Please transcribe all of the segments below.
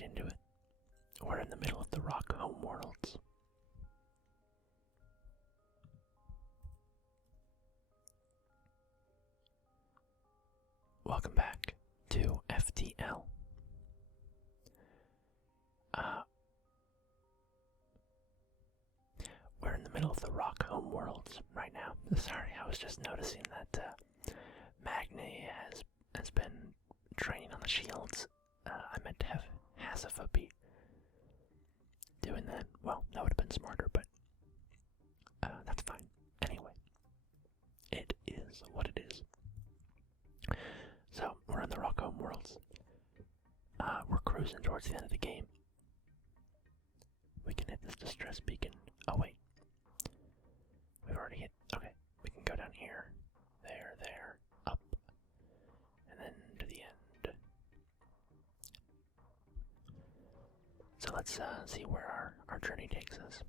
right into it. We're in the middle of the rock homeworlds. Welcome back to FTL. We're in the middle of the rock homeworlds right now. Sorry, I was just noticing that Magni has been training on the shields. I meant to have Hasifa be doing that. Well, that would have been smarter, but that's fine. Anyway, it is what it is. So, we're in the rock homeworlds. We're cruising towards the end of the game. We can hit this distress beacon. Oh, wait. We've already hit. Okay, we can go down here. There, up. And then to the end. So let's see where our journey takes us.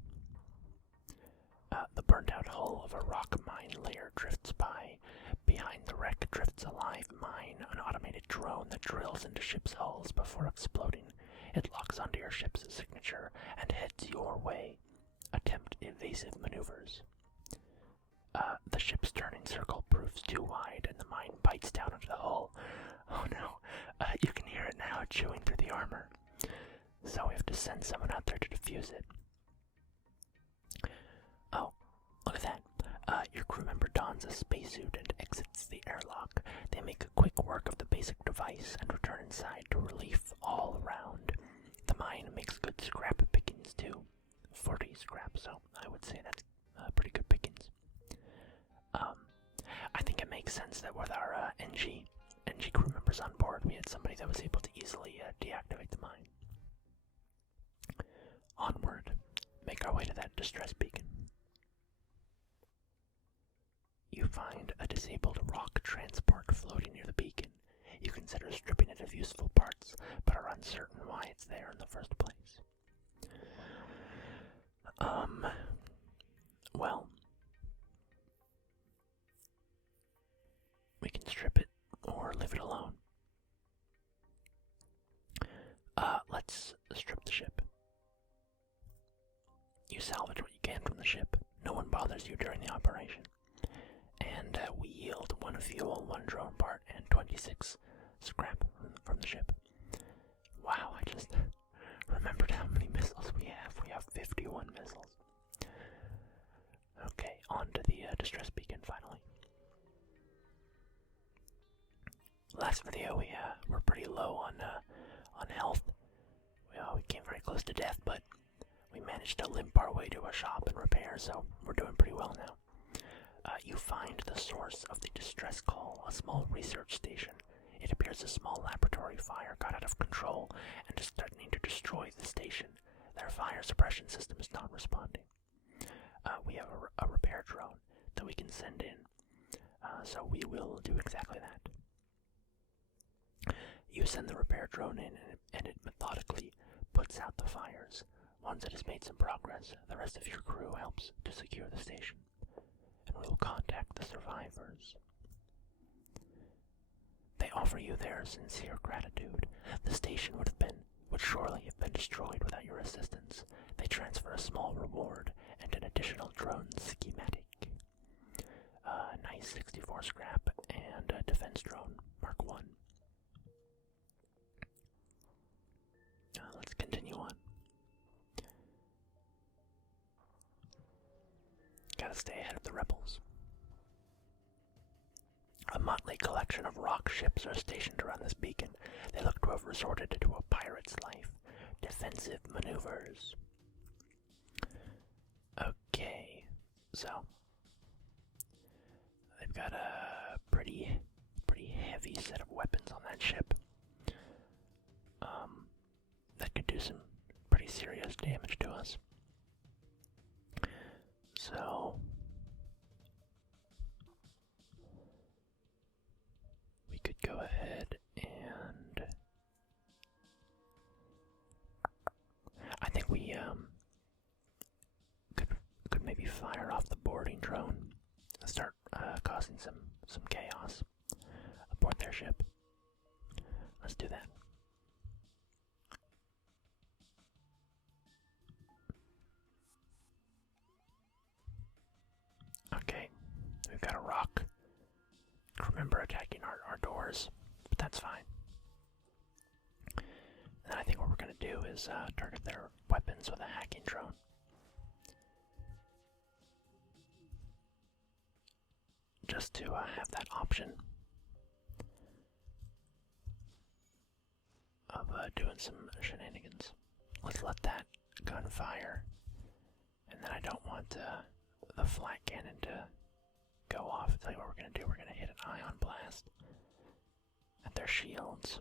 The burnt-out hull of a rock mine layer drifts by. Behind the wreck drifts a live mine, an automated drone that drills into ships' hulls before exploding. It locks onto your ship's signature and heads your way. Attempt evasive maneuvers. The ship's turning circle proves too wide and the mine bites down onto the hull. Oh no, you can hear it now chewing through the armor. So we have to send someone out there to defuse it. Oh, look at that. Your crew member dons a spacesuit and exits the airlock. They make a quick work of the basic device and return inside to relief all around. The mine makes good scrap pickings too. 40 scrap, so I would say that's pretty good pickings. I think it makes sense that with our NG crew members on board, we had somebody that was able to easily deactivate the mine. Onward, make our way to that distress beacon. You find a disabled rock transport floating near the beacon. You consider stripping it of useful parts, but are uncertain why it's there in the first place. Well, we can strip it or leave it alone. Let's strip the ship. You salvage what you can from the ship. No one bothers you during the operation. And we yield 1 fuel, 1 drone part, and 26 scrap from the ship. Wow, I just remembered how many missiles we have. We have 51 missiles. Okay, on to the distress beacon finally. Last video we were pretty low on health. We came very close to death, but we managed to limp our way to a shop and repair, so we're doing pretty well now. You find the source of the distress call, a small research station. It appears a small laboratory fire got out of control and is threatening to destroy the station. Their fire suppression system is not responding. We have a repair drone that we can send in, so we will do exactly that. You send the repair drone in and it methodically puts out the fires. Once it has made some progress, the rest of your crew helps to secure the station. And we will contact the survivors. They offer you their sincere gratitude. The station would surely have been destroyed without your assistance. They transfer a small reward and an additional drone schematic. Nice 64 scrap and a defense drone, Mark 1. Let's continue on. Gotta stay ahead of the rebels. A motley collection of rock ships are stationed around this beacon. They look to have resorted to a pirate's life. Defensive maneuvers. Okay, so they've got a pretty heavy set of weapons on that ship. That could do some pretty serious damage to us. So we could go ahead and I think we could maybe fire off the boarding drone and start causing some chaos aboard their ship. Let's do that. remember attacking our doors, but that's fine. And I think what we're going to do is target their weapons with a hacking drone. Just to have that option of doing some shenanigans. Let's let that gun fire. And then I don't want the flat cannon to go off. I'll tell you what we're going to do. We're going to hit an ion blast at their shields.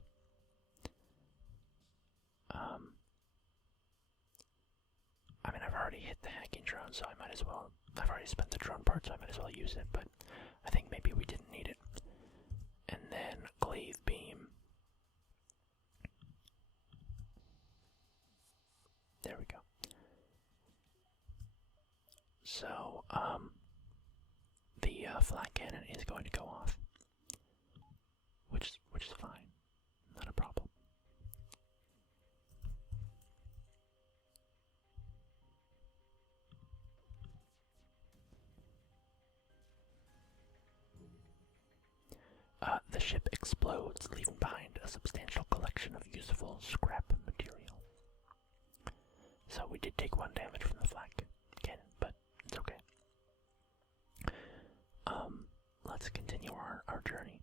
I mean, I've already hit the hacking drone, so I might as well. I've already spent the drone part, so I might as well use it, but I think maybe we didn't need it. And then glaive beam. There we go. So, the flat cannon is going to go off, which is fine, not a problem. The ship explodes, leaving behind a substantial collection of useful scrap material. So we did take 1 damage from the flak cannon, but it's okay. Let's continue our journey.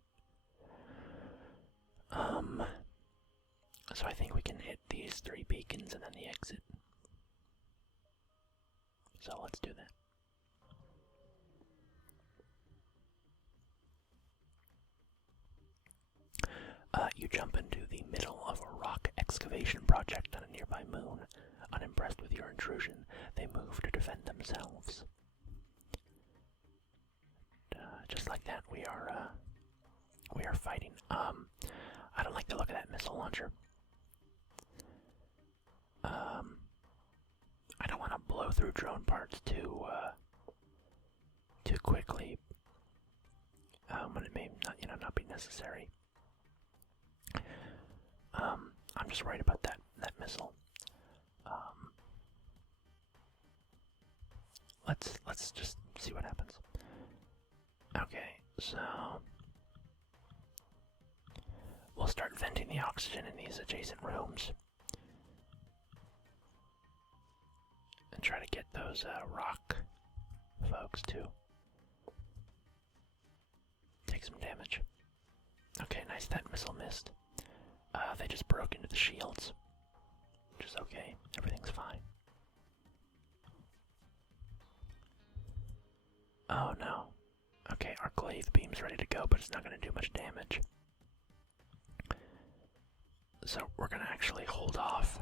So I think we can hit these 3 beacons and then the exit. So let's do that. You jump into the middle of a rock excavation project on a nearby moon. Unimpressed with your intrusion, they move to defend themselves. Just like that, we are fighting. I don't like the look of that missile launcher. I don't want to blow through drone parts too quickly. When it may not be necessary. I'm just worried about that missile. Let's just see what happens. Okay, so we'll start venting the oxygen in these adjacent rooms and try to get those rock folks to take some damage. Okay, nice, that missile missed. They just broke into the shields, which is okay. Everything's fine. Oh no. Okay, our glaive beam's ready to go, but it's not going to do much damage. So we're going to actually hold off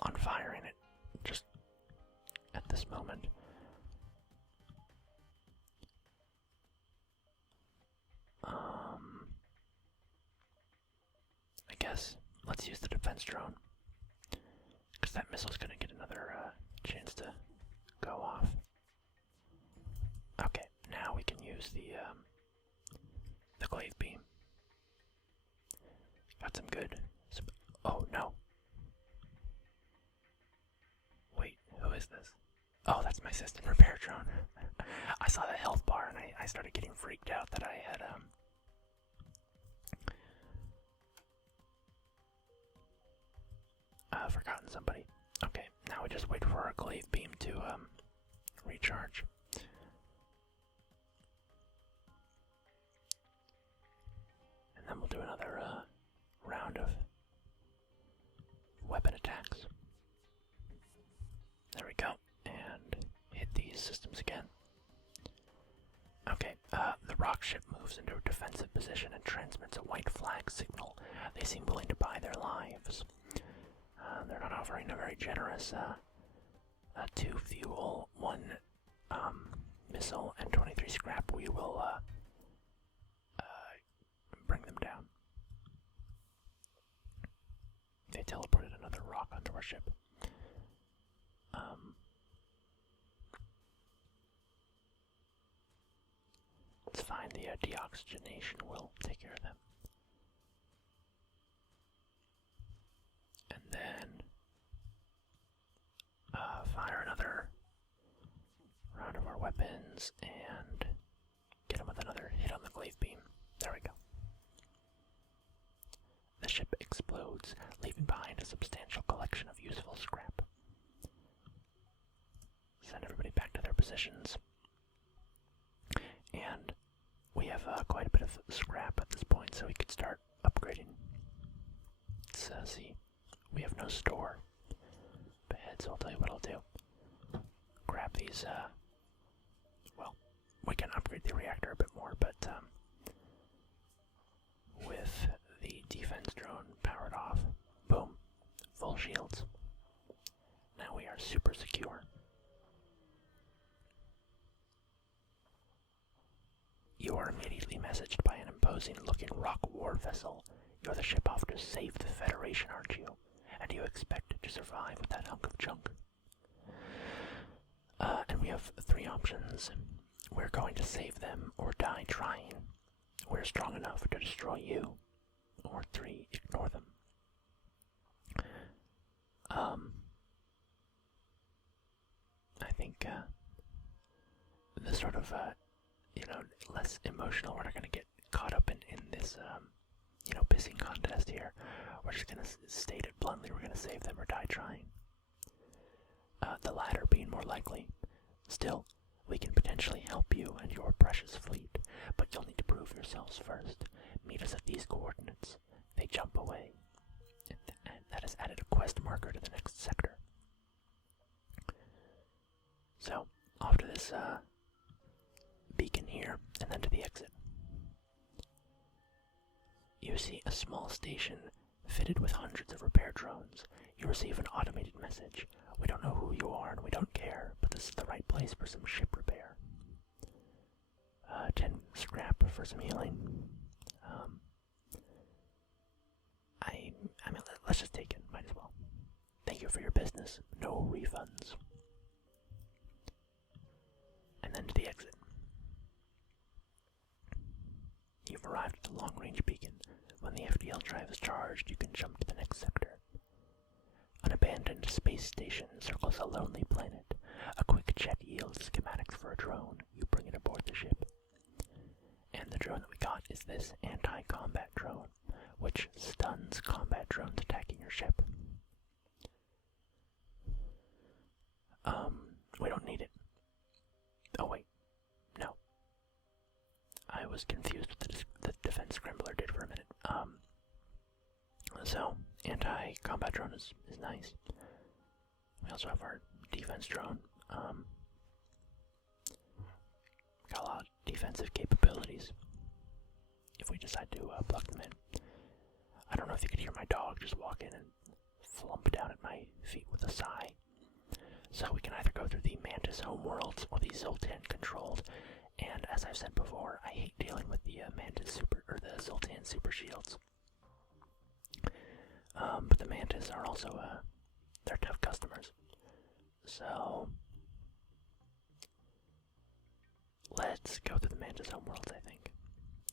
on firing it just at this moment. I guess let's use the defense drone, because that missile's going to get another chance to go off. Okay, now we can use the glaive beam. Got some good. Oh no! Wait, who is this? Oh, that's my system repair drone. I saw the health bar and I started getting freaked out that I had forgotten somebody. Okay, now we just wait for our glaive beam to recharge. And then we'll do another round of weapon attacks. There we go. And hit these systems again. Okay, the rock ship moves into a defensive position and transmits a white flag signal. They seem willing to buy their lives. They're not offering a very generous 2 fuel, 1 missile, and 23 scrap. We will bring them down. They teleported another rock onto our ship. It's fine, the deoxygenation will take care of them. And then fire another round of our weapons and get them with another hit on the glaive beam. roads, leaving behind a substantial collection of useful scrap. Send everybody back to their positions. And we have quite a bit of scrap at this point, so we could start upgrading. Let's see. We have no store. Ahead, so I'll tell you what I'll do. Grab these, well, we can upgrade the reactor a bit more, but with the defense drone powered off, boom, full shields. Now we are super secure. You are immediately messaged by an imposing-looking rock war vessel. You're the ship off to save the Federation, aren't you? And you expect to survive with that hunk of junk. And we have three options. We're going to save them or die trying. We're strong enough to destroy you. Or 3, ignore them. I think the sort of less emotional. We're not going to get caught up in this pissing contest here. We're just going to state it bluntly. We're going to save them or die trying. The latter being more likely. Still, we can potentially help you and your precious fleet, but you'll need to prove yourselves first. Meet us at these coordinates. They jump away. And that has added a quest marker to the next sector. So, off to this beacon here, and then to the exit. You see a small station fitted with hundreds of repair drones. You receive an automated message. We don't know who you are and we don't care, but this is the right place for some ship repair. 10 scrap for some healing. I mean, let's just take it. Might as well. Thank you for your business. No refunds. And then to the exit. You've arrived at the long-range beacon. When the FDL drive is charged, you can jump to the next sector. An abandoned space station circles a lonely planet. A quick check yields schematics for a drone. You bring it aboard the ship. And the drone that we got is this anti-combat drone, which stuns combat drones attacking your ship. We don't need it. Oh wait, no. I was confused with the defense scrambler did for a minute. So, anti-combat drone is nice. We also have our defense drone. Got a lot of defensive capabilities if we decide to plug them in. I don't know if you could hear my dog just walk in and flump down at my feet with a sigh. So we can either go through the Mantis homeworlds or the Zoltan controlled. And as I've said before, I hate dealing with the the Zoltan super shields. But the Mantis are also they're tough customers. So let's go through the Mantis homeworlds. I think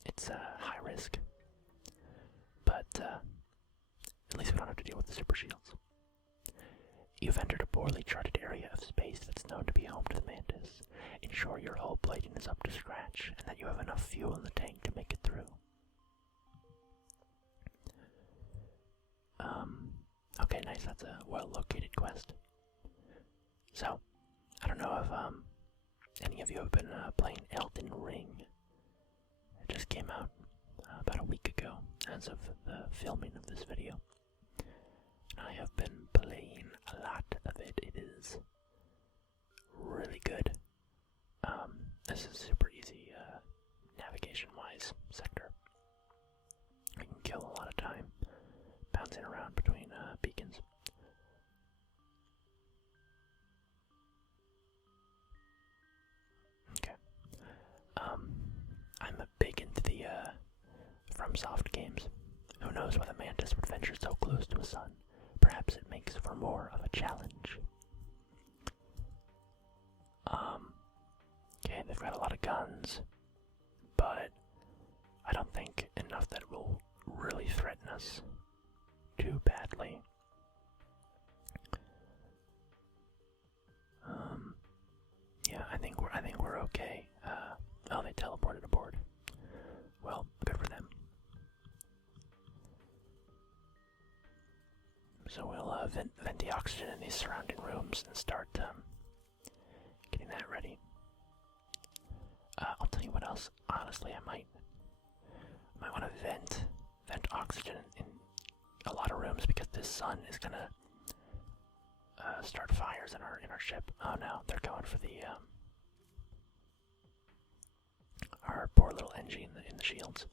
it's high risk, but at least we don't have to deal with the super shields. You've entered a poorly charted area of space that's known to be home to the Mantis. Ensure your hull plating is up to scratch and that you have enough fuel in the tank to make it through. Okay, nice, that's a well-located quest. So, I don't know if any of you have been playing Elden Ring. It just came out about a week ago as of the filming of this video. I have been playing a lot of it. It is really good. This is super easy navigation-wise sector. You can kill a lot of time bouncing around between beacons. Okay. I'm big into the FromSoft games. Who knows why the Mantis would venture so close to a sun? Perhaps it makes for more of a challenge. Okay, they've got a lot of guns, but I don't think enough that will really threaten us too badly. Yeah, I think we're okay. Oh, they teleported aboard. Well, good for them. So we'll vent the oxygen in these surrounding rooms and start getting that ready. I'll tell you what else. Honestly, I might want to vent oxygen in a lot of rooms because this sun is gonna start fires in our ship. Oh no, they're going for the our poor little engine in the shields.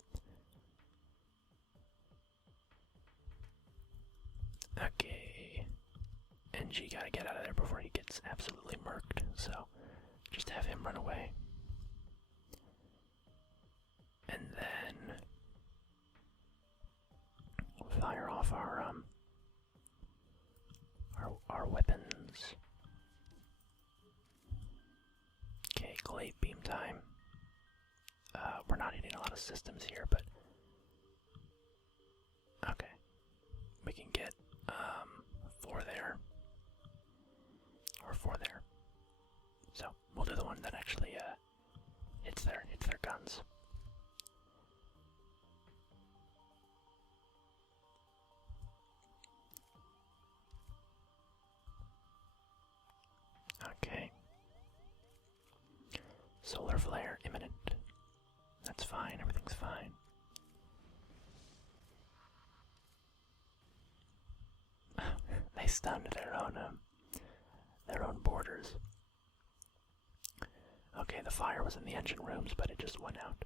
Okay, NG gotta get out of there before he gets absolutely murked. So just have him run away, and then fire off our weapons. Okay, glaive beam time. We're not hitting a lot of systems here, but okay, we can get 4 there or 4 there. So we'll do the one that actually hits their guns. Okay. Solar flare imminent. That's fine, everything's fine. They stunned their own borders. Okay, the fire was in the engine rooms, but it just went out.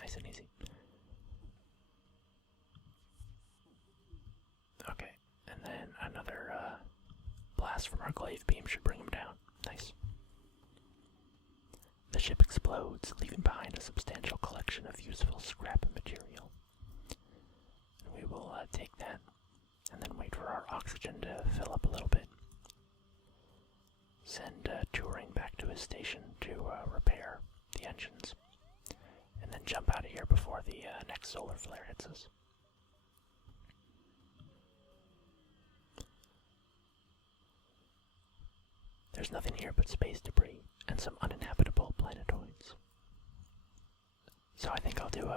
Nice and easy. Okay, and then another blast from our glaive beam should bring him down. Nice. The ship explodes, leaving behind a substantial collection of useful scrap material. And we will take that, and then wait for our oxygen to fill up a little bit. Send Turing back to his station to repair the engines, and then jump out of here before the next solar flare hits us. There's nothing here but space debris and some uninhabitable planetoids. So I think I'll do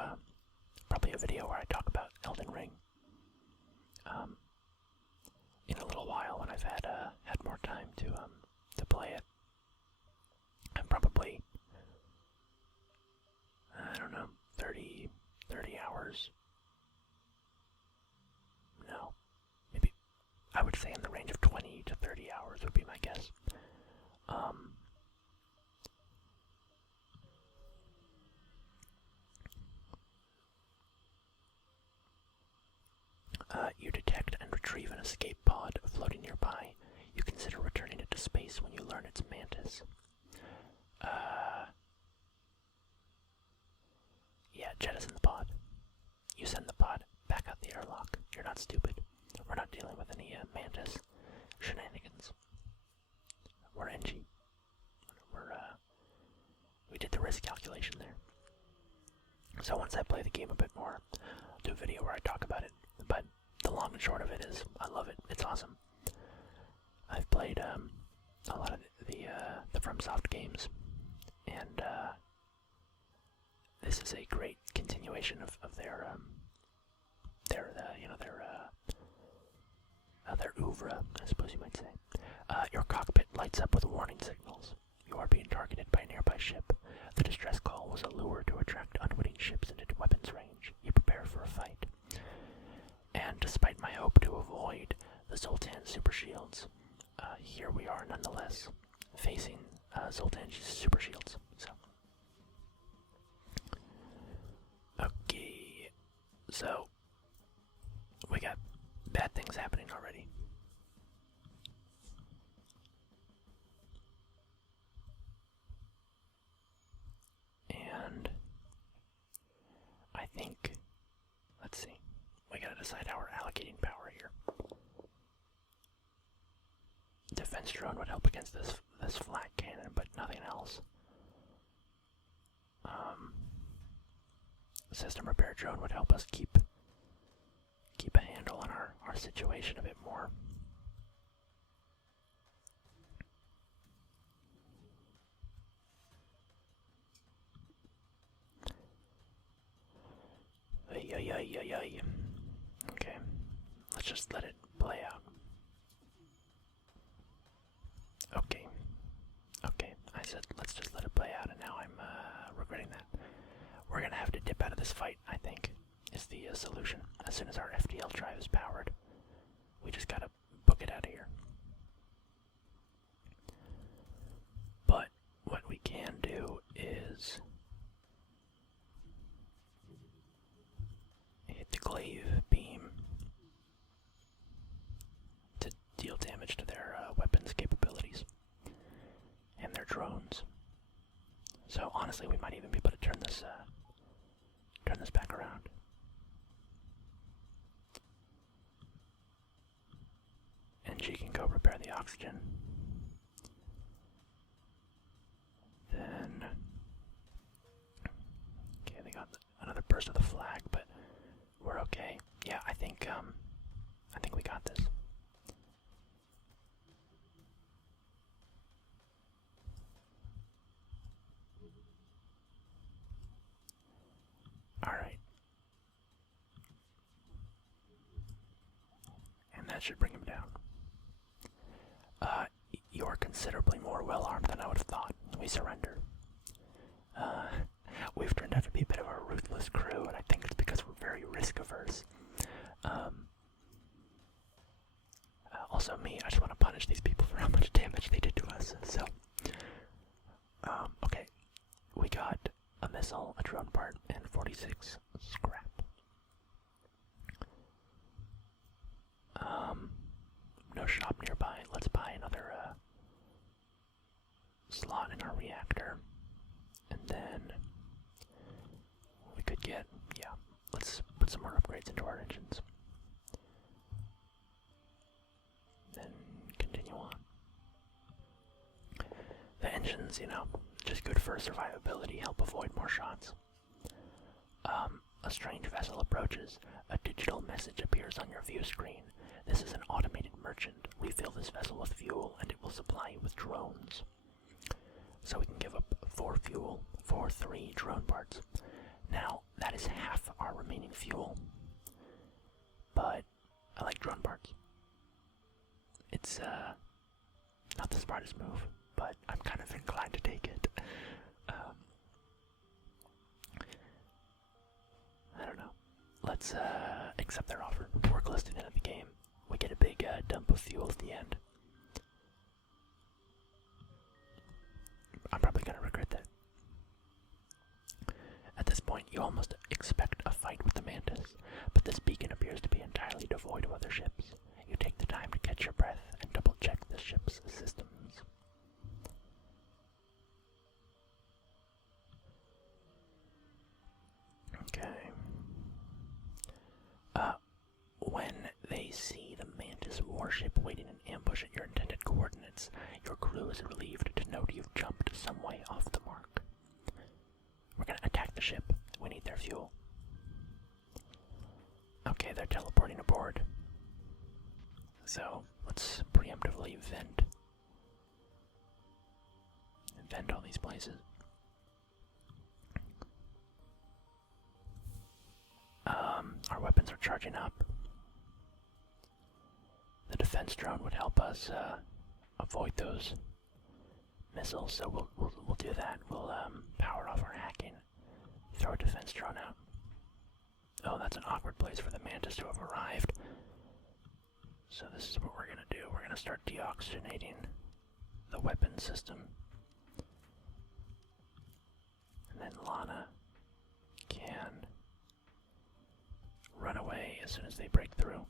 probably a video where I talk about Elden Ring in a little while when I've had more time to play it. I'm probably, I don't know, 30 hours. No, maybe I would say in the range of 20 to 30 hours would be my guess. You detect and retrieve an escape pod floating nearby. You consider returning it to space when you learn its mantis. Yeah, jettison the pod. You send the pod back out the airlock. You're not stupid. We're not dealing with any mantis shenanigans. We're NG. We did the risk calculation there. So once I play the game a bit more, I'll do a video where I talk about it. But the long and short of it is, I love it. It's awesome. I've played a lot of the FromSoft games, and this is a great continuation of their oeuvre, I suppose you might say. Your cockpit lights up with warning signals. You are being targeted by a nearby ship. The distress call was a lure to attract unwitting ships into weapons range. You prepare for a fight. And despite my hope to avoid the Zoltan super shields, here we are nonetheless, facing Zoltan's super shields. So, okay, so we got bad things happening already. And I think, let's see, we gotta decide how we're allocating power here. Defense drone would help against this flak cannon, but nothing else. System repair drone would help us keep a handle on our situation a bit more. Okay, let's just let it play out. this fight, I think, is the solution. As soon as our FTL drive is powered, we just gotta book it out of here. But what we can do is hit the glaive beam to deal damage to their weapons capabilities and their drones. So honestly, we might even be able to turn this back around. And she can go repair the oxygen. Then, okay, they got another burst of the flag, but we're okay. Yeah, I think we got this. All right. And that should bring him down. You're considerably more well-armed than I would have thought. We surrender. We've turned out to be a bit of a ruthless crew, and I think it's because we're very risk-averse. Also me, I just want to punish these people for how much damage they did to us, so... okay. We got a missile, a drone part, and 46 scrap. No shop nearby. Let's buy another slot in our reactor. And then we could get, yeah, let's put some more upgrades into our engines. Then continue on. The engines, you know, just good for survivability, help avoid more shots. A strange vessel approaches. A digital message appears on your view screen. This is an automated merchant. Refill this vessel with fuel and it will supply you with drones. So we can give up 4 fuel for 3 drone parts. Now, that is half our remaining fuel. But I like drone parts. It's not the smartest move, but I'm kind of inclined to take it. I don't know. Let's accept their offer. We're close to the end of the game. We get a big dump of fuel at the end. I'm probably gonna regret that. At this point, you almost expect a fight with the Mantis, but this beacon appears to be entirely devoid of other ships. You take the time to catch your breath and double-check the ship's systems. Okay. When they see the Mantis warship waiting in ambush at your intended coordinates, your crew is relieved to note you've jumped some way off the mark. We're gonna attack the ship. We need their fuel. Okay, they're teleporting aboard. So, let's preemptively vent all these places. Our weapons are charging up. The defense drone would help us avoid those missiles, so we'll do that. We'll power off our hacking, throw a defense drone out. Oh, that's an awkward place for the Mantis to have arrived. So this is what we're gonna do. We're gonna start deoxygenating the weapon system, and then Lana can run away as soon as they break through.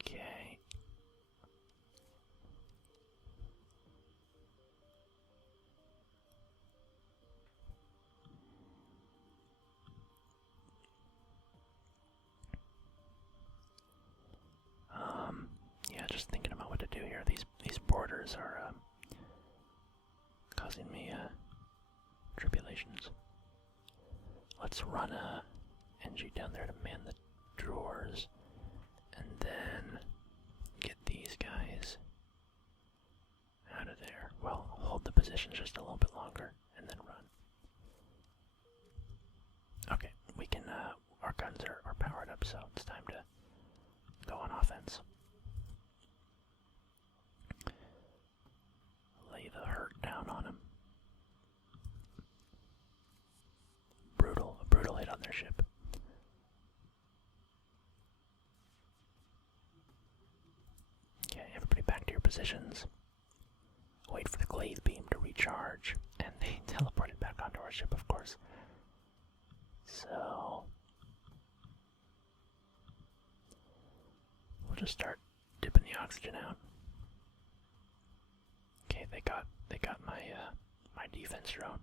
Okay. Yeah, just thinking about what to do here. These borders are causing me tribulations. Let's run a NG down there to man the drawers, and then get these guys out of there. Well, hold the positions just a little bit longer, and then run. Okay, we can, our guns are powered up, so it's time to go on offense. positions, wait for the glaive beam to recharge, and they teleported back onto our ship, of course. So we'll just start dipping the oxygen out. Okay, they got my my defense drone.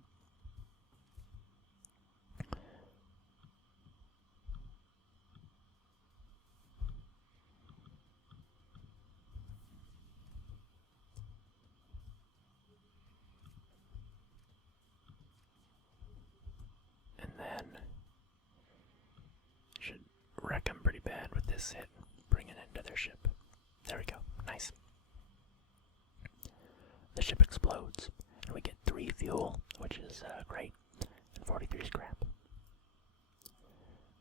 And then should wreck them pretty bad with this hit, bring it into their ship. There we go, nice. The ship explodes, and we get 3 fuel, which is great, and 43 scrap.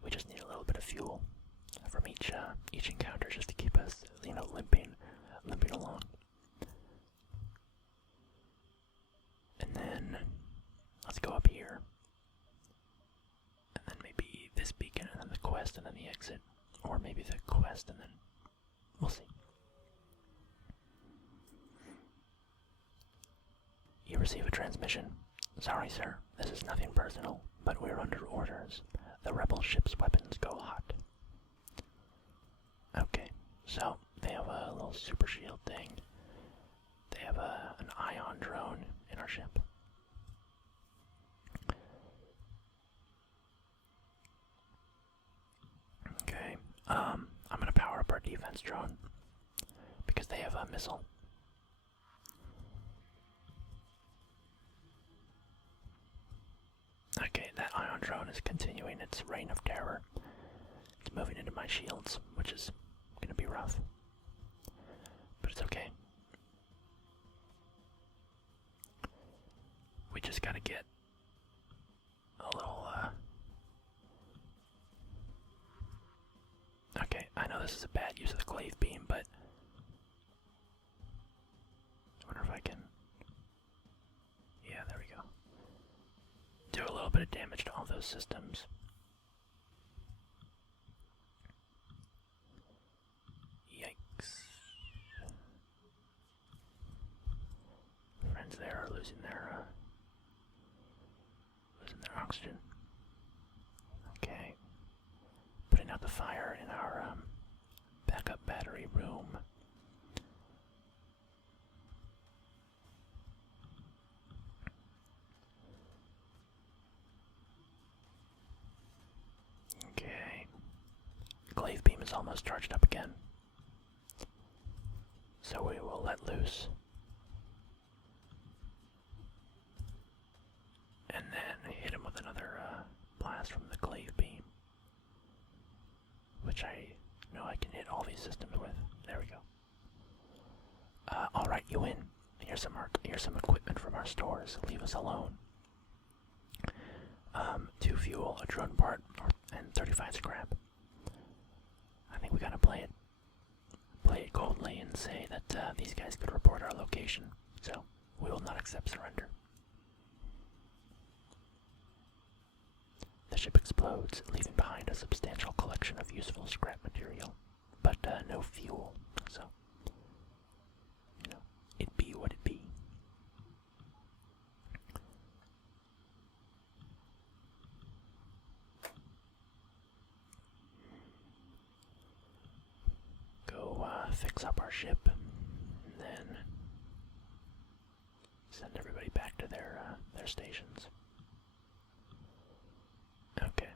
We just need a little bit of fuel from each encounter just to keep us, limping along. And then let's go up here, and then maybe this beacon, and then the quest, and then the exit, or maybe the quest, and then we'll see. You receive a transmission. Sorry, sir, this is nothing personal, but we're under orders. The rebel ship's weapons go hot. Okay, so they have a little super shield thing. They have an ion drone in our ship. Okay, I'm gonna power up our defense drone because they have a missile. Okay, that ion drone is continuing its reign of terror. It's moving into my shields, which is gonna be rough. But it's okay. We just gotta get a little, Okay, I know this is a bad use of the glaive beam, but I wonder if I can... Yeah, there we go. Do a little bit of damage to all those systems. Yikes. Friends there are losing their oxygen. Okay. Putting out the fire in our backup battery room. Okay. Glaive beam is almost charged up again. So we will let loose. And then hit him with another blast from the glaive beam. Which I know I can hit all these systems with. There we go. Alright, you win. Here's some equipment from our stores. Leave us alone. 2 fuel, a drone part, and 35 scrap. I think we gotta play it coldly and say that these guys could report our location. So, we will not accept surrender. The ship explodes, leaving behind a substantial collection of useful scrap material, but no fuel, so, it be what it be. Go fix up our ship, and then send everybody back to their stations. Okay.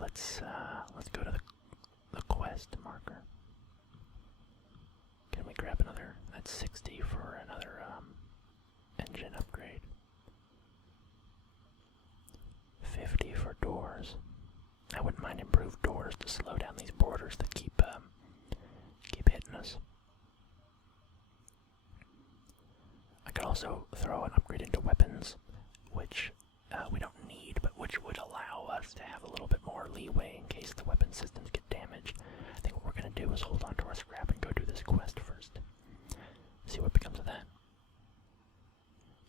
Let's go to the quest marker. Can we grab another? That's 60 for another engine upgrade. 50 for doors. I wouldn't mind improved doors to slow down these boarders that keep hitting us. I could also throw an upgrade into weapons, which we don't need, but which would allow us to have a little bit more leeway in case the weapon systems get damaged. I think what we're going to do is hold on to our scrap and go do this quest first. See what becomes of that.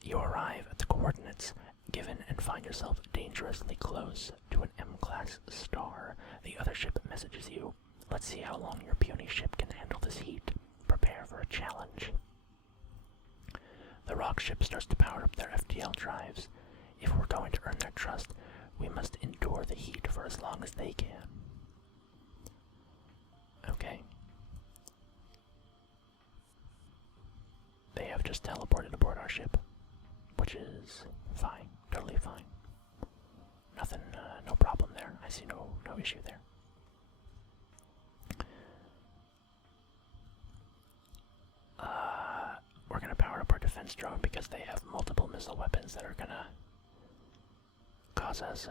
You arrive at the coordinates given and find yourself dangerously close to an M-class star The other ship messages you. Let's see how long your puny ship can handle this heat. Prepare for a challenge. The rock ship starts to power up their FTL drives. If we're going to earn their trust, we must endure the heat for as long as they can. Okay. They have just teleported aboard our ship, which is fine, totally fine. Nothing, no problem there. I see no issue there. We're gonna power up our defense drone because they have multiple missile weapons that are gonna cause us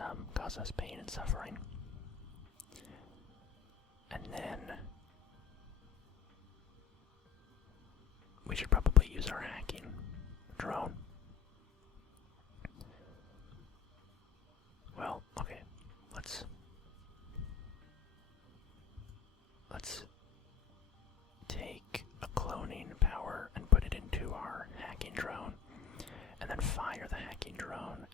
pain and suffering. And then we should probably use our hacking drone. Well, okay, let's take a cloning power and put it into our hacking drone, and then fire the hacking drone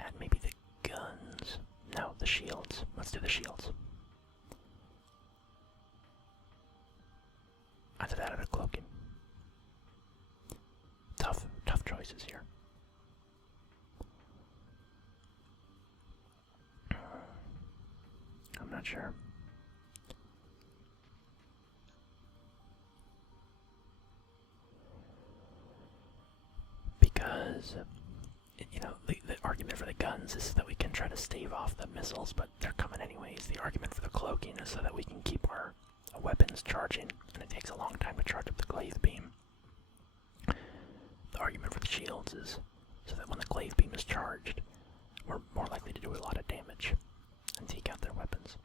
at maybe the guns. No, the shields. Let's do the shields. Either that or the cloaking. Tough choices here. I'm not sure. Because, you know, the argument for the guns is that we can try to stave off the missiles, but they're coming anyways. The argument for the cloaking is so that we can keep our weapons charging, and it takes a long time to charge up the glaive beam. The argument for the shields is so that when the glaive beam is charged, we're more likely to do a lot of damage and take out their weapons.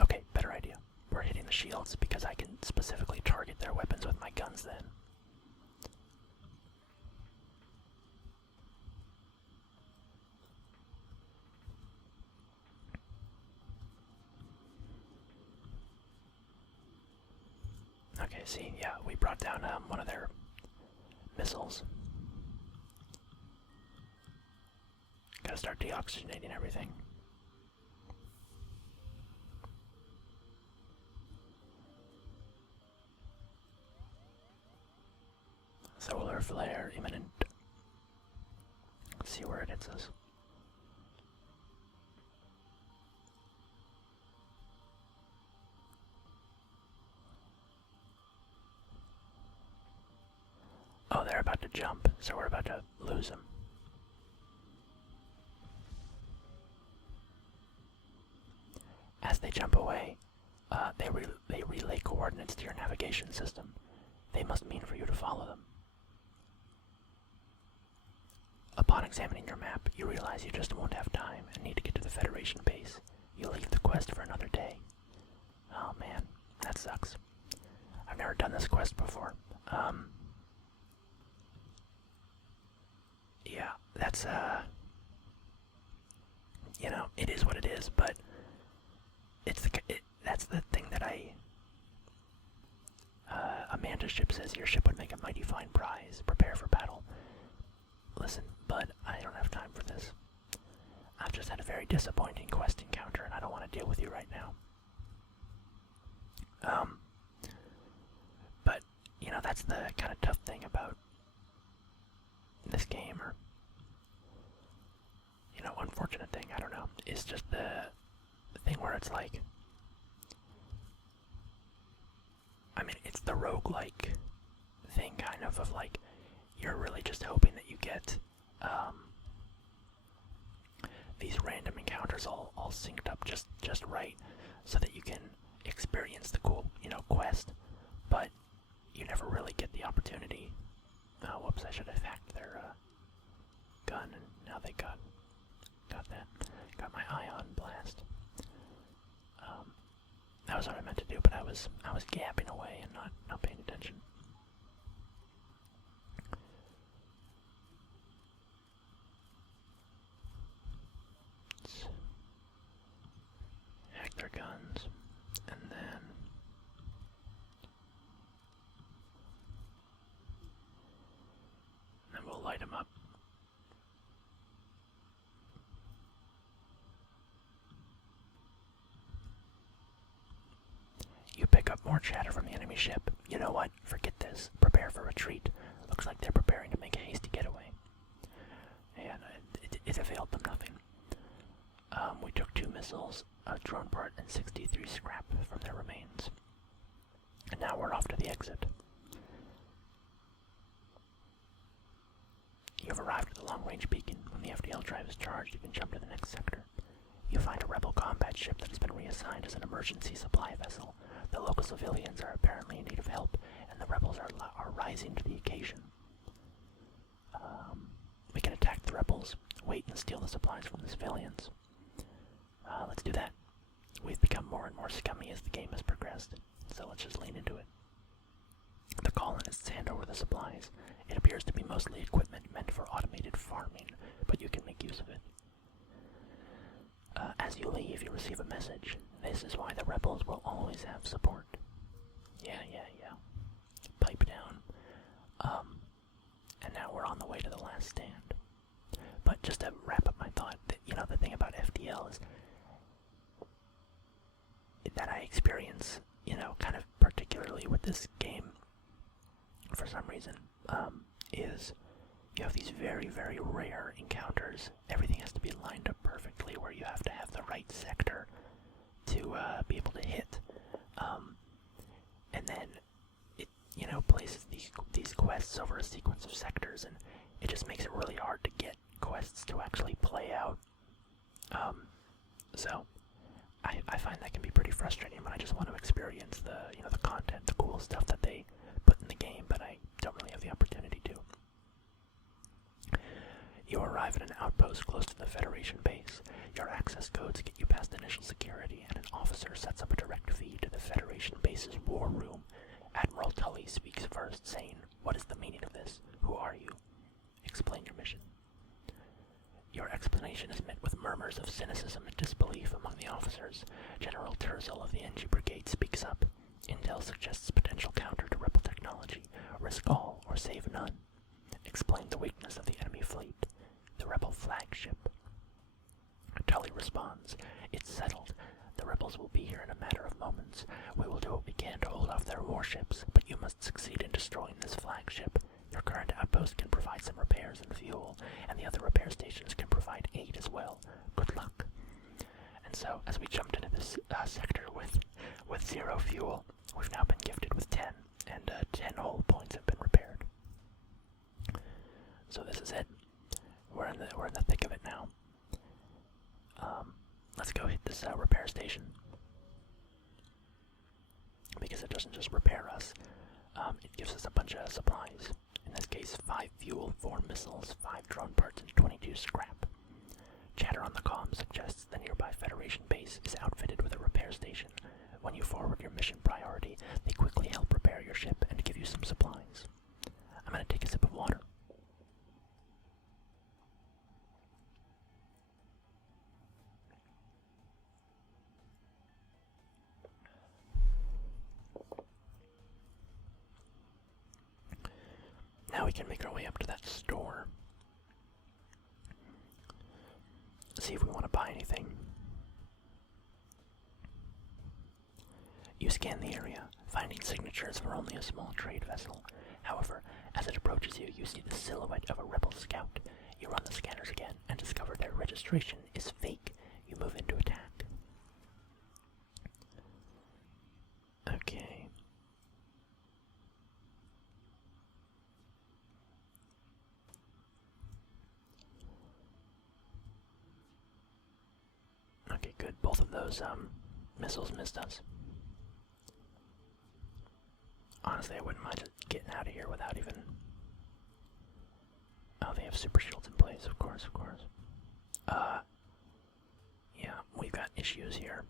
Okay, better idea. We're hitting the shields because I can specifically target their weapons with my guns then. Okay, see, yeah, we brought down one of their missiles. Gotta start deoxygenating everything. Solar flare imminent. Let's see where it hits us. Oh, they're about to jump, so we're about to lose them. As they jump away, they relay coordinates to your navigation system. They must mean for you to follow them. Upon examining your map, you realize you just won't have time and need to get to the Federation base. You leave the quest for another day. Oh man, that sucks. I've never done this quest before. Yeah, that's, you know, it is what it is, but that's the thing that Amanda's ship says your ship would make a mighty fine prize. Prepare for battle. Listen, bud, I don't have time for this. I've just had a very disappointing quest encounter, and I don't want to deal with you right now. But, you know, that's the kind of tough thing about this game, or, you know, unfortunate thing, I don't know, is just the thing where it's like, I mean, it's the roguelike thing, kind of like, you're really just hoping that you get, these random encounters all synced up just right, so that you can experience the cool, you know, quest, but you never really get the opportunity. Oh, whoops, I should have hacked their, gun, and now they got that. Got my ion blast. That was what I meant to do, but I was gapping away and not paying attention. Let's hack their guns, and then we'll light them up. pick up more chatter from the enemy ship. You know what? Forget this. Prepare for retreat. Looks like they're preparing to make a hasty getaway. And it availed them nothing. We took 2 missiles, a drone part, and 63 scrap from their remains. And now we're off to the exit. You have arrived at the long-range beacon. When the FDL drive is charged, you can jump to the next sector. You find a rebel combat ship that has been reassigned as an emergency supply vessel. The local civilians are apparently in need of help, and the rebels are rising to the occasion. We can attack the rebels, wait and steal the supplies from the civilians. Let's do that. We've become more and more scummy as the game has progressed, so let's just lean into it. The colonists hand over the supplies. It appears to be mostly equipment meant for automated farming, but you can make use of it. As you leave, you receive a message. This is why the rebels will always have support. Yeah. Pipe down. And now we're on the way to the last stand. But just to wrap up my thought, the thing about FDL is that I experience, kind of particularly with this game, for some reason, is you have these very, very rare encounters. Everything has to be lined up perfectly, where you have to have the right sector to be able to hit. And then it, places these quests over a sequence of sectors, and it just makes it really hard to get quests to actually play out. So I find that can be pretty frustrating when I just want to experience the content, the cool stuff that they put in the game, but I don't really have the opportunity to. You arrive at an outpost close to the Federation base. Your access codes get you past initial security, and an officer sets up a direct feed to the Federation base's war room. Admiral Tully speaks first, saying, "What is the meaning of this? Who are you? Explain your mission." Your explanation is met with murmurs of cynicism and disbelief among the officers. General Terzel of the NG Brigade speaks up. Intel suggests potential counter to rebel technology. Risk all or save none. Explain the weakness of the enemy fleet. The rebel flagship. Tully responds, "It's settled. The rebels will be here in a matter of moments. We will do what we can to hold off their warships, but you must succeed in destroying this flagship. Your current outpost can provide some repairs and fuel, and the other repair stations can provide aid as well. Good luck." And so, as we jumped into this sector with 0 fuel, we've now been gifted with 10, and 10 hull points have been repaired. So this is it. We're in the thick of it now. Let's go hit this repair station, because it doesn't just repair us. It gives us a bunch of supplies. In this case, 5 fuel, 4 missiles, 5 drone parts, and 22 scrap. Chatter on the comm suggests the nearby Federation base is outfitted with a repair station. When you forward your mission priority, they quickly help repair your ship and give you some supplies. I'm gonna take a sip of water. Now we can make our way up to that store. See if we want to buy anything. You scan the area, finding signatures for only a small trade vessel. However, as it approaches you, you see the silhouette of a rebel scout. You run the scanners again and discover their registration is fake. You move into attack. Okay. Okay, good. Both of those missiles missed us. Honestly, I wouldn't mind just getting out of here without even... Oh, they have super shields in place, of course. Yeah, we've got issues here.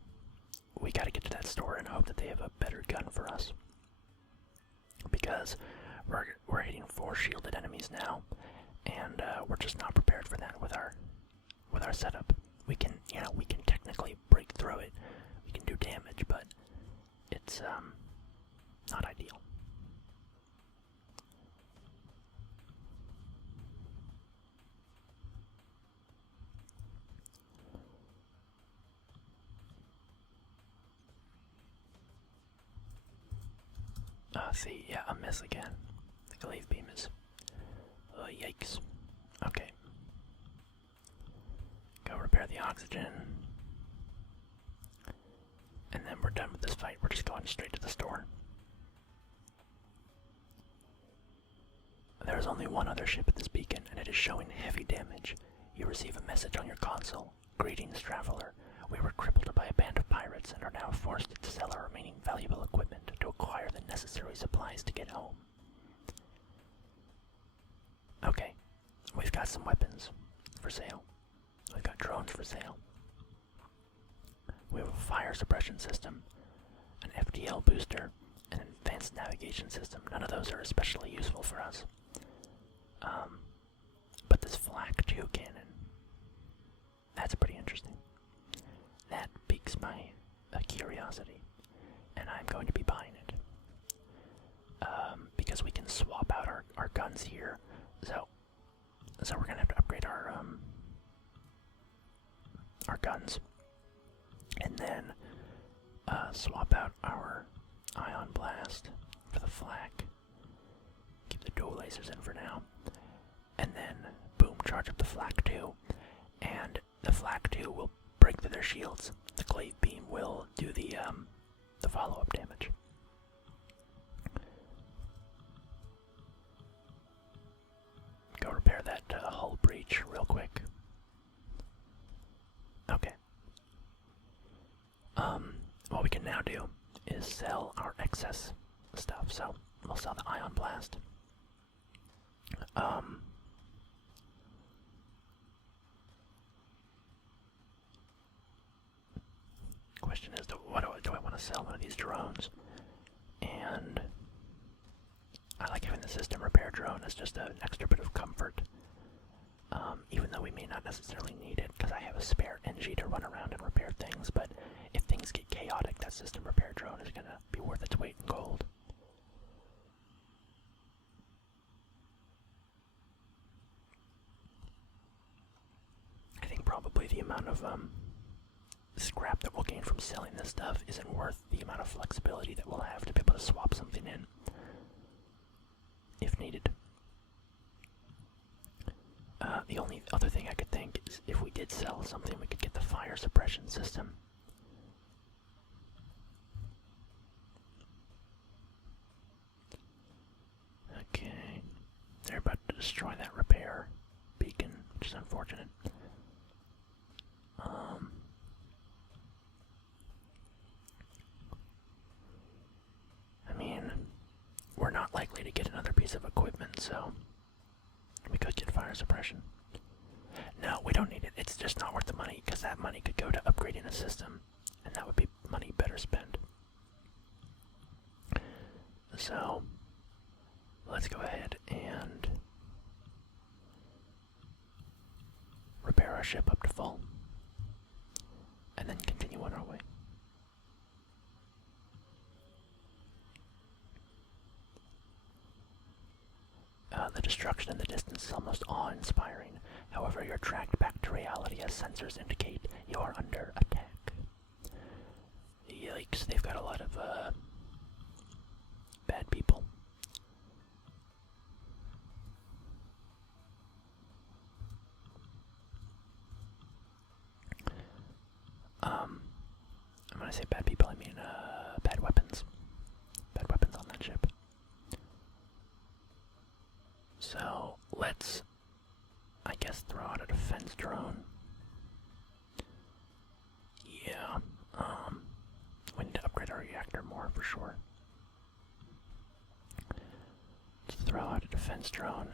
We gotta get to that store and hope that they have a better gun for us. Because we're hitting 4 shielded enemies now, and we're just not prepared for that with our setup. We can technically break through it. We can do damage, but it's not ideal. See, yeah, a miss again. The glaive beam is... yikes. Okay. Go repair the oxygen. And then we're done with this fight. We're just going straight to the store. There is only one other ship at this beacon, and it is showing heavy damage. You receive a message on your console. Greetings, traveler. We were crippled by a band of pirates and are now forced to sell our remaining valuable equipment to acquire the necessary supplies to get home. Okay, we've got some weapons for sale. We've got drones for sale. We have a fire suppression system, an FDL booster, and an advanced navigation system. None of those are especially useful for us. But this Flak 2 cannon, that's pretty interesting. That piques my curiosity, and I'm going to be buying it. Because we can swap out our guns here. So we're gonna have to upgrade our guns. And then swap out our ion blast for the flak. Keep the dual lasers in for now. And then boom, charge up the flak 2. And the flak 2 will break through their shields. The glaive beam will do the follow-up damage. Go repair that hull breach real quick. Okay. What we can now do is sell our excess stuff. So we'll sell the ion blast. Question is, do I want to sell one of these drones? And I like having the system repair drone as just an extra bit of comfort. Even though we may not necessarily need it, because I have a spare NG to run around and repair things, but if things get chaotic, that system repair drone is going to be worth its weight in gold. I think probably the amount of scrap that we'll gain from selling this stuff isn't worth the amount of flexibility that we'll have to be able to swap something in if needed. The only other thing I could think is if we did sell something, we could get the fire suppression system. Okay. They're about to destroy that repair beacon, which is unfortunate. I mean, we're not likely to get another piece of equipment, so we could get fire suppression. No, we don't need it. It's just not worth the money, because that money could go to upgrading a system, and that would be money better spent. So, let's go ahead and repair our ship up to full, and then continue on our way. The destruction in the distance is almost awe-inspiring. However, you're tracked back to reality as sensors indicate you are under attack. Yikes, they've got a lot of bad people. When I say bad people, I mean bad weapons. Bad weapons on that ship. So, let's, I guess, throw out a defense drone. Yeah, we need to upgrade our reactor more for sure. Let's throw out a defense drone.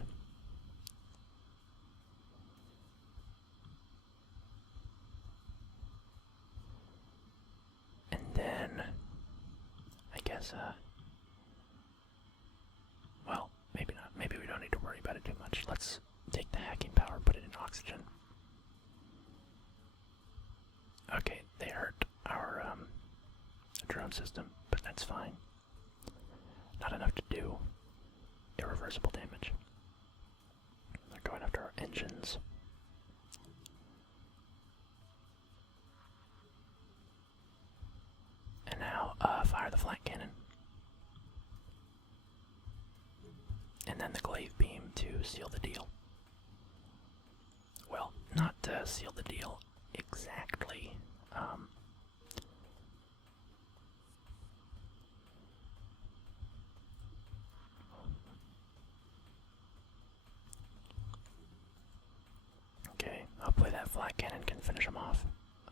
And then, I guess, well, maybe not. Maybe we don't need to worry about it too much. Let's take the hacking power and put it in oxygen. Okay, they hurt our drone system, but that's fine. Not enough to do irreversible damage. They're going after our engines. And now, fire the flank cannon. seal the deal. Well, not seal the deal exactly. Okay, hopefully that flag cannon can finish them off.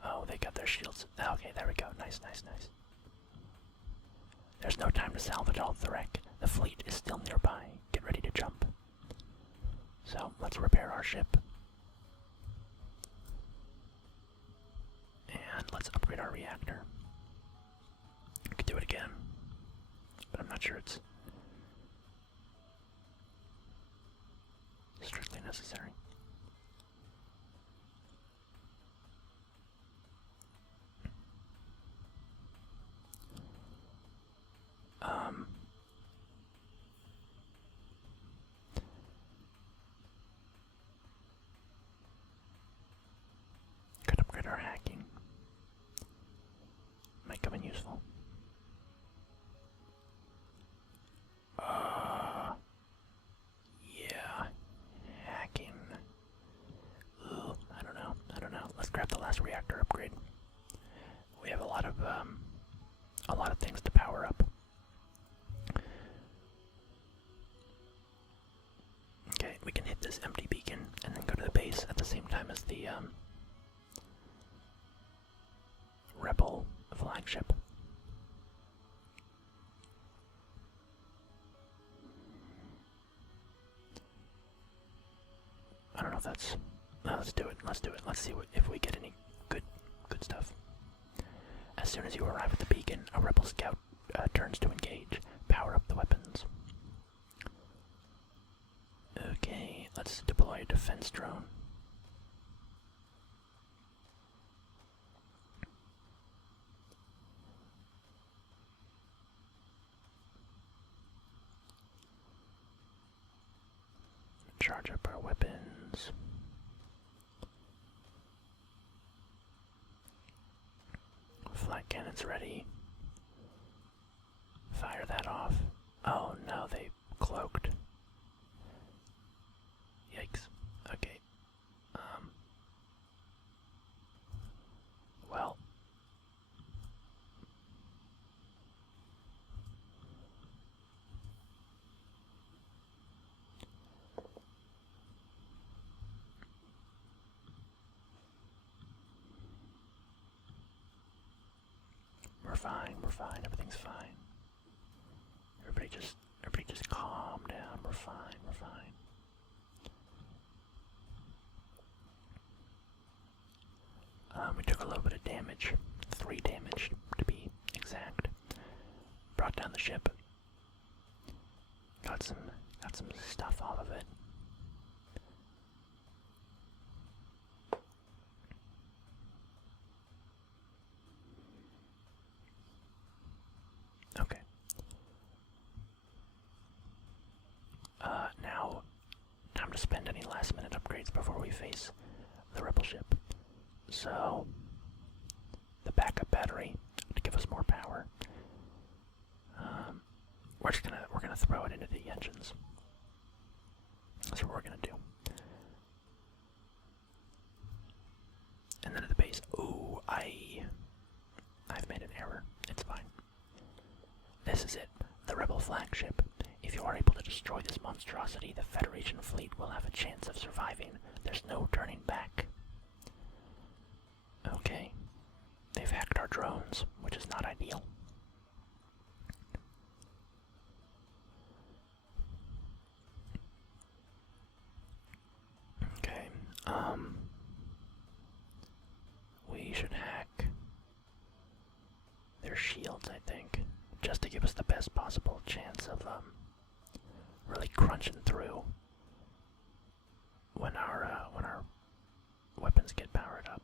Oh, they got their shields. Okay, there we go. Nice, nice, nice. There's no time to salvage all of the wreck. The fleet is still nearby. Get ready to jump. So, let's repair our ship. And let's upgrade our reactor. We could do it again, but I'm not sure it's strictly necessary. Could upgrade our hacking. Might come in useful. Yeah. Hacking. Ooh, I don't know. Let's grab the last reactor upgrade. We have a lot of things to power up. Okay, we can hit this empty beacon and then go to the base at the same time as the Rebel flagship. I don't know if that's. No, let's do it. Let's do it. Let's see if we get any good stuff. As soon as you arrive at the beacon, a rebel scout turns to engage. Power up the weapons. Okay, let's deploy a defense drone. Charge up our weapons. Flight cannons ready. Fire that off. Oh no, they cloaked. Yikes. Okay. Well. We're fine, everything's fine. Everybody just calm down, we're fine. We took a little bit of damage, 3 damage to be exact. Brought down the ship. Got some stuff off of it. Okay. Now, time to spend any last minute upgrades before we face the rebel ship. So, the backup battery to give us more power. We're gonna throw it into the engines. That's what we're gonna do. And then at the base, ooh, I've made an error. It's fine. This is it, the rebel flagship. If you are able to destroy this monstrosity, the Federation fleet will have a chance of surviving. There's no turning back. Okay. They've hacked our drones, which is not ideal. Okay, we should hack their shields, I think, just to give us the best possible chance of, really crunching through when our weapons get powered up.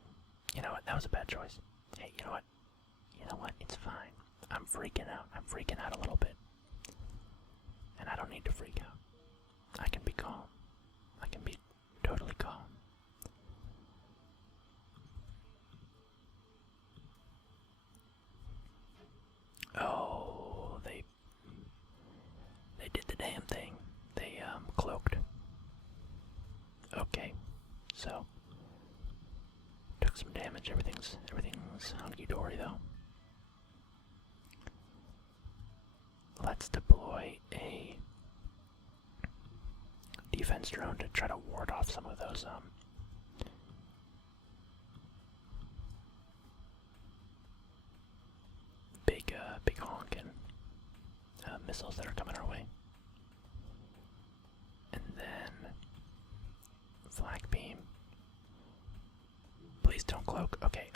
You know what? That was a bad choice. Hey, you know what? It's fine. I'm freaking out. I'm freaking out a little bit. And I don't need to freak out. I can be calm. I can be totally calm. Oh, they did the damn thing. They cloaked. everything's hunky-dory though. Let's deploy a defense drone to try to ward off some of those big honkin' missiles that are coming our way. And then flak beam. Please don't cloak. Okay.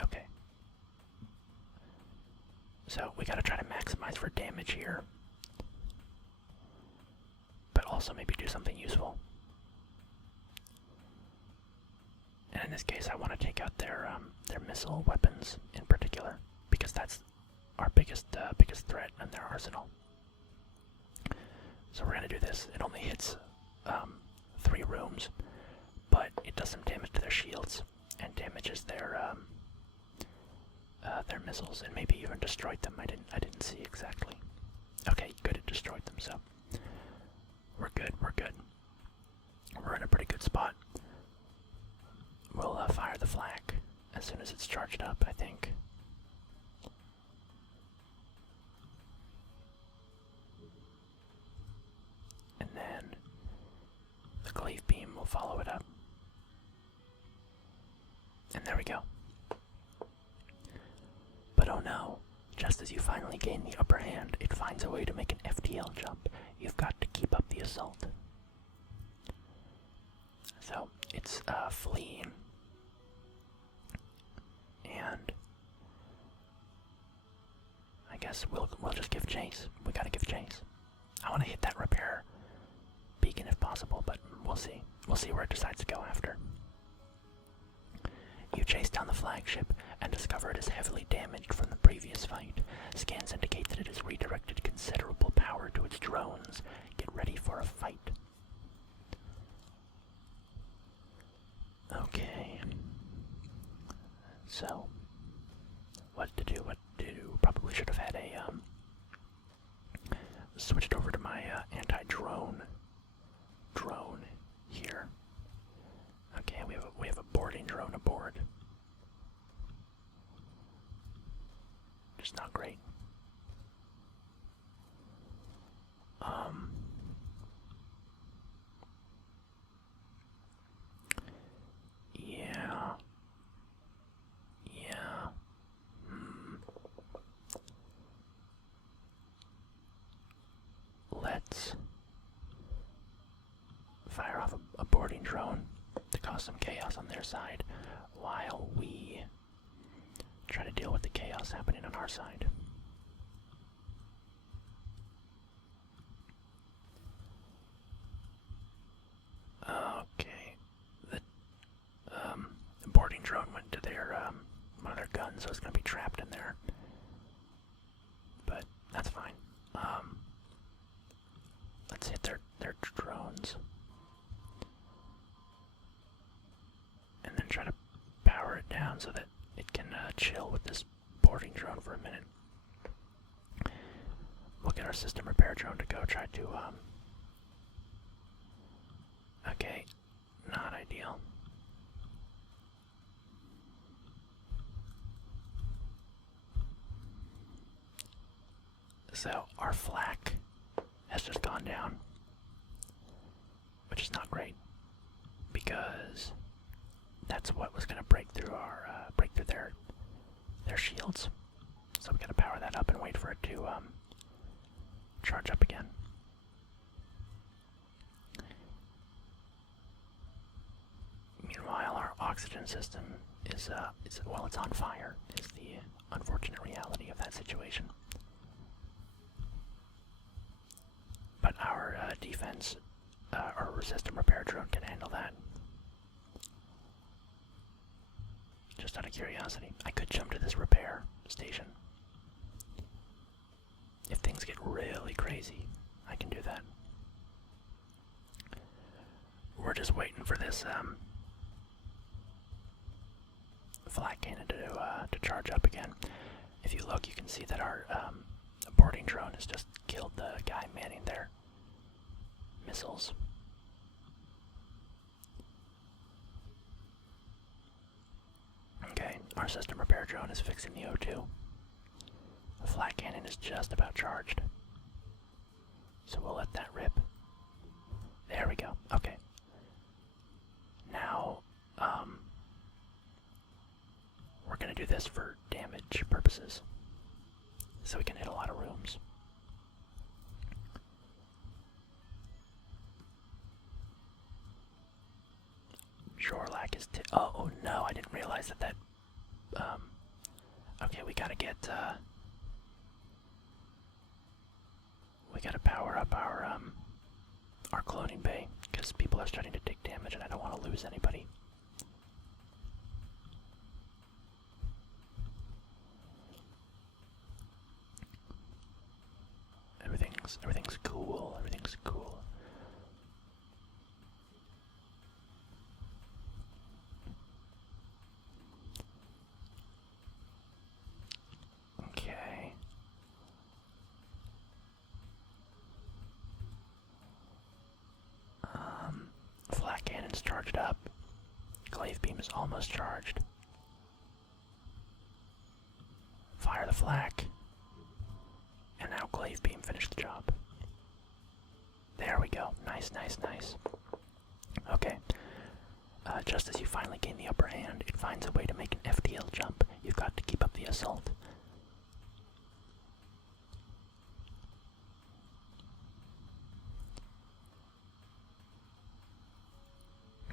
So we gotta try to maximize for damage here, but also maybe do something useful. And in this case, I want to take out their missile weapons in particular, because that's our biggest threat in their arsenal. So we're gonna do this. It only hits 3 rooms, but it does some damage to their shields and damages their missiles, and maybe even destroyed them. I didn't see exactly. Okay, good, it destroyed them. So we're good. We're in a pretty good spot. We'll fire the flak as soon as it's charged up, I think. And then the cleave beam will follow it up. And there we go. But oh no, just as you finally gain the upper hand, it finds a way to make an FTL jump. You've got to keep up the assault. So it's fleeing. And I guess we'll just give chase. We gotta give chase. I want to hit that repair beacon if possible, but we'll see. We'll see where it decides to go after. You chase down the flagship and discover it is heavily damaged from the previous fight. Scans indicate that it has redirected considerable power to its drones. Get ready for a fight. Okay. So, what to do? Probably should have had a, switched over to my, anti-drone drone here. Okay, we have a boarding drone aboard. Just not great. Yeah. Let's fire off a boarding drone to cause some chaos on their side, while we try to deal with the chaos happening on our side. Okay, the boarding drone went to their one of their guns, so it's gonna be trapped in there. But that's fine. Let's hit their drones. And then try to power it down so that it can chill with this boarding drone for a minute. We'll get our system repair drone to go try to, okay, not ideal. So, our flak has just gone down, which is not great, because that's what was going to break through their shields. So we got to power that up and wait for it to charge up again. Meanwhile, our oxygen system is it's on fire. Is the unfortunate reality of that situation. But our defense, our system repair drone can handle that. Just out of curiosity, I could jump to this repair station. If things get really crazy, I can do that. We're just waiting for this flak cannon to charge up again. If you look, you can see that our boarding drone has just killed the guy manning their missiles. Okay, Our system repair drone is fixing the O2. The flat cannon is just about charged. So we'll let that rip. There we go. Okay. Now, we're gonna do this for damage purposes. So we can hit a lot of rooms. Shorelac is oh no, I didn't realize that okay, we gotta get, we gotta power up our cloning bay, because people are starting to take damage and I don't want to lose anybody. Everything's cool, everything's cool. Okay. Flat cannon's charged up. Glaive beam is almost charged. Fire the flak. And now glaive beam finished the job. There we go. Nice, nice, nice. Okay. Just as you finally gain the upper hand, it finds a way to make an FTL jump. You've got to keep up the assault.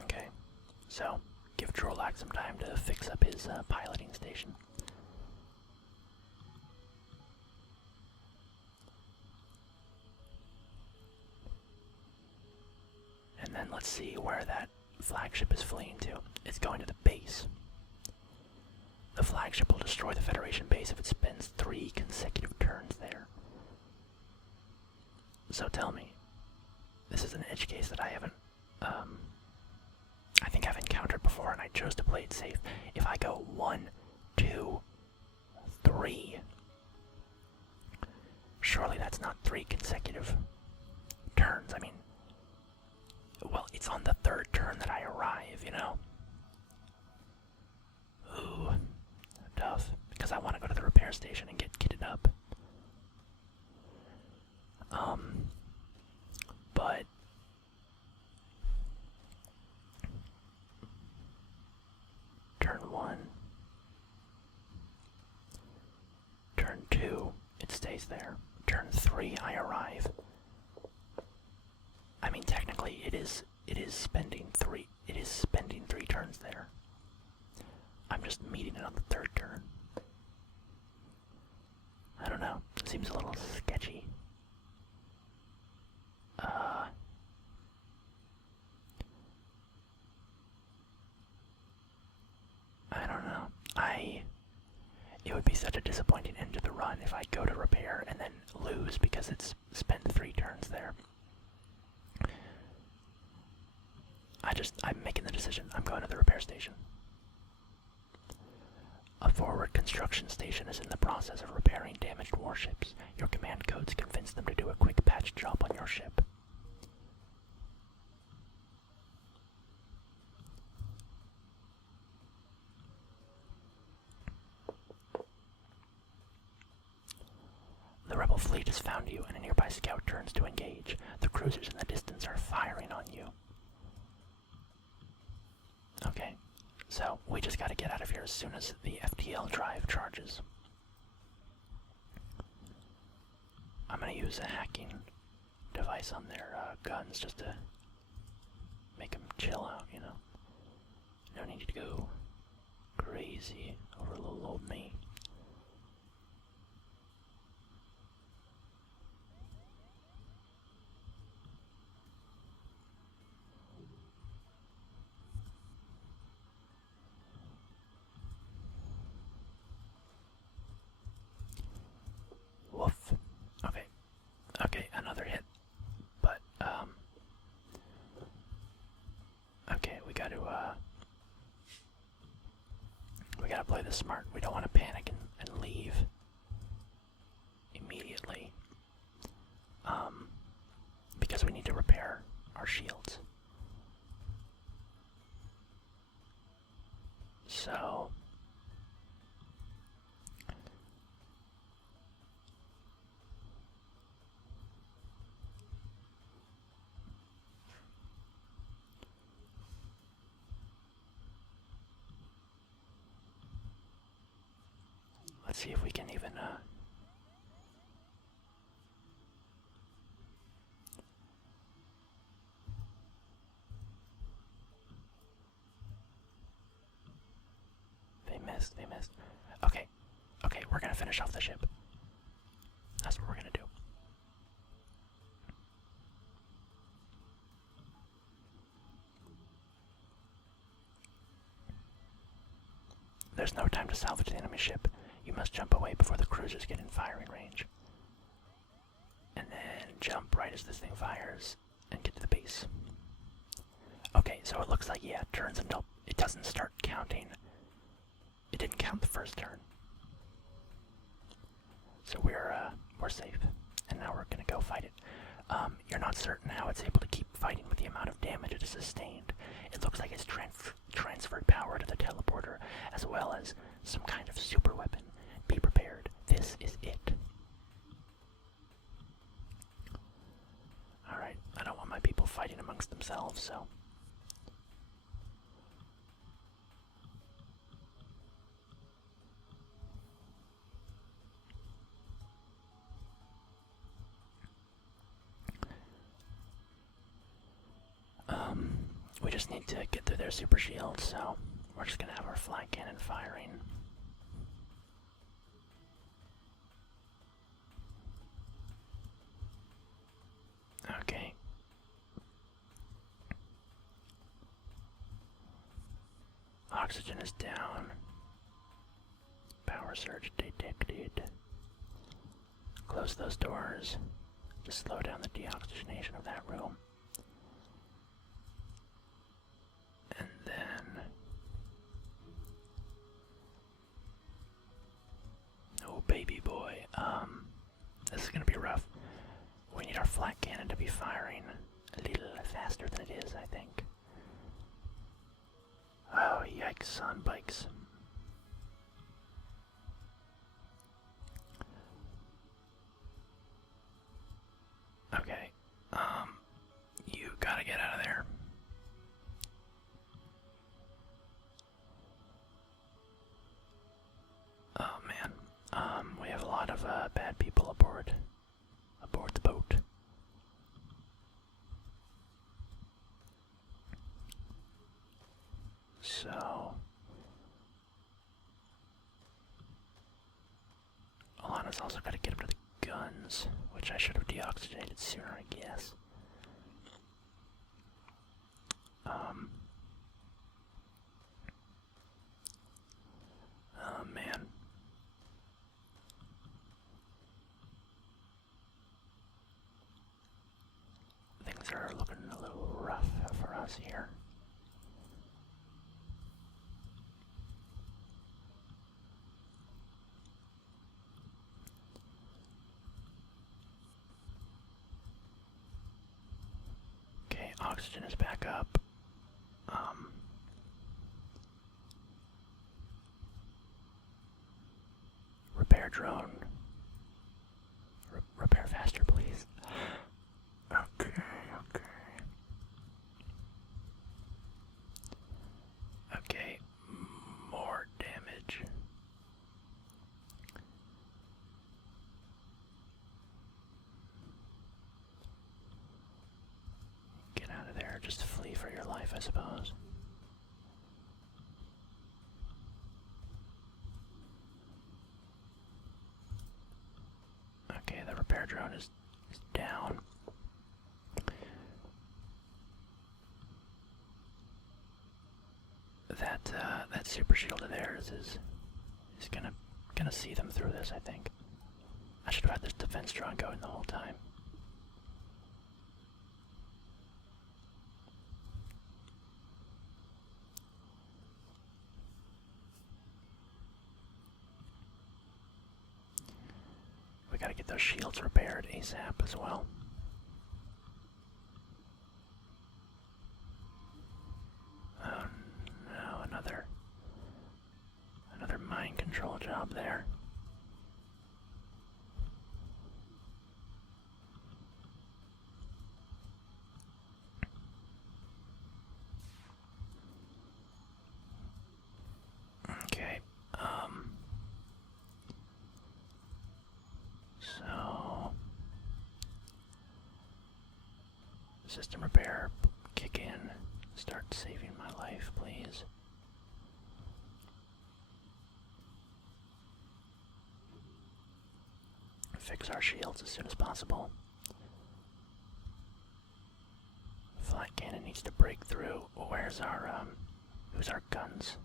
Okay. So, give Drolak some time to fix up his piloting station. And then let's see where that flagship is fleeing to. It's going to the base. The flagship will destroy the Federation base if it spends 3 consecutive turns there. So tell me, this is an edge case that I haven't, I think I've encountered before, and I chose to play it safe. If I go 1, 2, 3, surely that's not 3 consecutive turns. I mean, well, it's on the 3rd turn that I arrive, you know? Ooh, tough. Because I want to go to the repair station and get kitted up. But turn 1, turn 2, it stays there. Turn 3, I arrive. I mean, technically, it is spending 3 turns there. I'm just meeting it on the 3rd turn. I don't know. It seems a little sketchy. I don't know. It would be such a disappointing end to the run if I go to repair and then lose because it's spent 3 turns there. I'm making the decision. I'm going to the repair station. A forward construction station is in the process of repairing damaged warships. Your command codes convince them to do a quick patch job on your ship. The rebel fleet has found you, and a nearby scout turns to engage. The cruisers in the distance are firing on you. Okay, so we just gotta get out of here as soon as the FTL drive charges. I'm gonna use a hacking device on their guns just to make them chill out, you know? No need to go crazy over little old me. Woof. Okay, another hit. But, okay, we gotta play this smart. We don't want to panic and leave immediately. Because we need to repair our shields. So, Let's see if we can even, They missed, they missed. Okay, okay, we're gonna finish off the ship. That's what we're gonna do. There's no time to salvage the enemy ship. You must jump away before the cruisers get in firing range. And then jump right as this thing fires and get to the base. Okay, so it looks like, yeah, it turns until it doesn't start counting. It didn't count the first turn. So we're safe. And now we're gonna go fight it. You're not certain how it's able to keep fighting with the amount of damage it has sustained. It looks like it's transferred power to the teleporter, as well as some kind of super weapon. Be prepared. This is it. Alright, I don't want my people fighting amongst themselves, so... we just need to get through their super shield, so we're just gonna have our flag cannon firing. Okay. Oxygen is down. Power surge detected. Close those doors to slow down the deoxygenation of that room. And then... oh, baby boy. This is gonna be rough. We need our flak cannon to be firing a little faster than it is, I think. Oh, yikes on bikes. Okay, you gotta get out of there. Oh man, we have a lot of bad people aboard the boat. So Alana's also got to get him to the guns, which I should have deoxygenated sooner, I guess. Oh man. Things are looking a little rough for us here. Okay, oxygen is back up. Repair drone. Repair faster, please. Okay, okay. Okay, more damage. Get out of there, just flee for your life, I suppose. Okay, the repair drone is down. That super shield of theirs is gonna see them through this, I think. I should have had this defense drone going the whole time. We gotta get those shields repaired ASAP as well. Oh no, another mind control job there. Okay, So, system repair, kick in, start saving my life, please. Fix our shields as soon as possible. Flat cannon needs to break through. Where's our, who's our guns?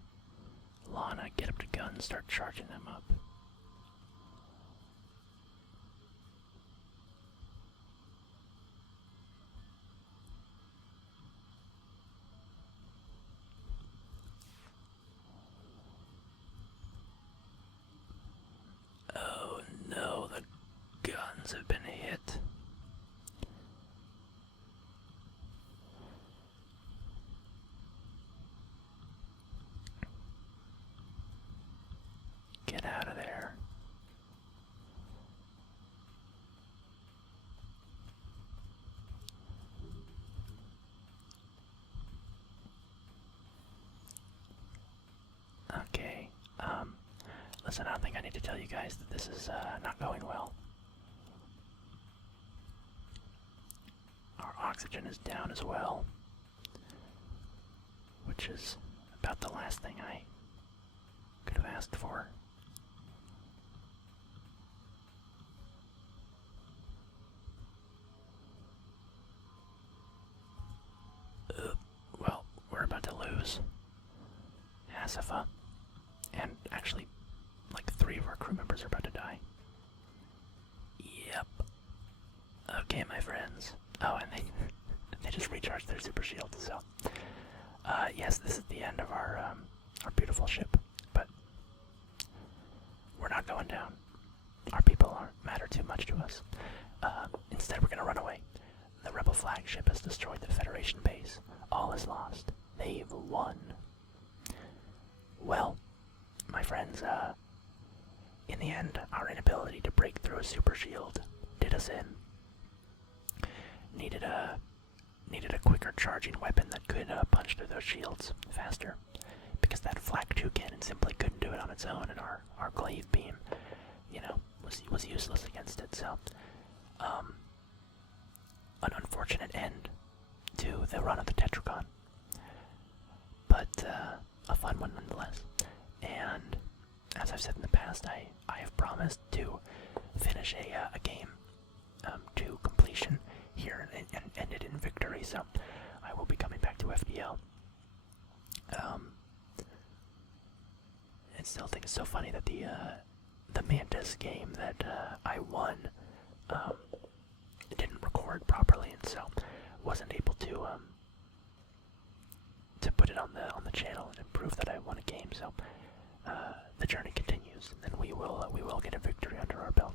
Lana, get up to guns, start charging them up. Oh no, the guns have been hit. Get out of there. Okay, listen, I don't think I need to tell you guys that this is not going well. Our oxygen is down as well, which is about the last thing I could have asked for. Well, we're about to lose Hasifa, and actually, like 3 of our crew members are about to die. Yep. Okay, my friends. Oh, and they just recharged their super shield. So, yes, this is the end of our beautiful ship, but we're not going down. Our people matter too much to us. Instead, we're gonna run away. The rebel flagship has destroyed the Federation base. All is lost. They've won. Well, my friends, in the end, our inability to break through a super shield did us in. Needed a quicker charging weapon that could punch through those shields faster, because that Flak 2 cannon simply couldn't do it on its own, and our glaive beam, you know, was useless against it. So, an unfortunate end to the run of the Tetragon, but a fun one nonetheless. And as I've said in the past, I have promised to finish a game to completion here and end it in victory. So I will be coming back to FDL. And still think it's so funny that the Mantis game that I won didn't record properly, and so wasn't able to put it on the channel and prove that I won a game. So the journey continues, and then we will get a victory under our belt.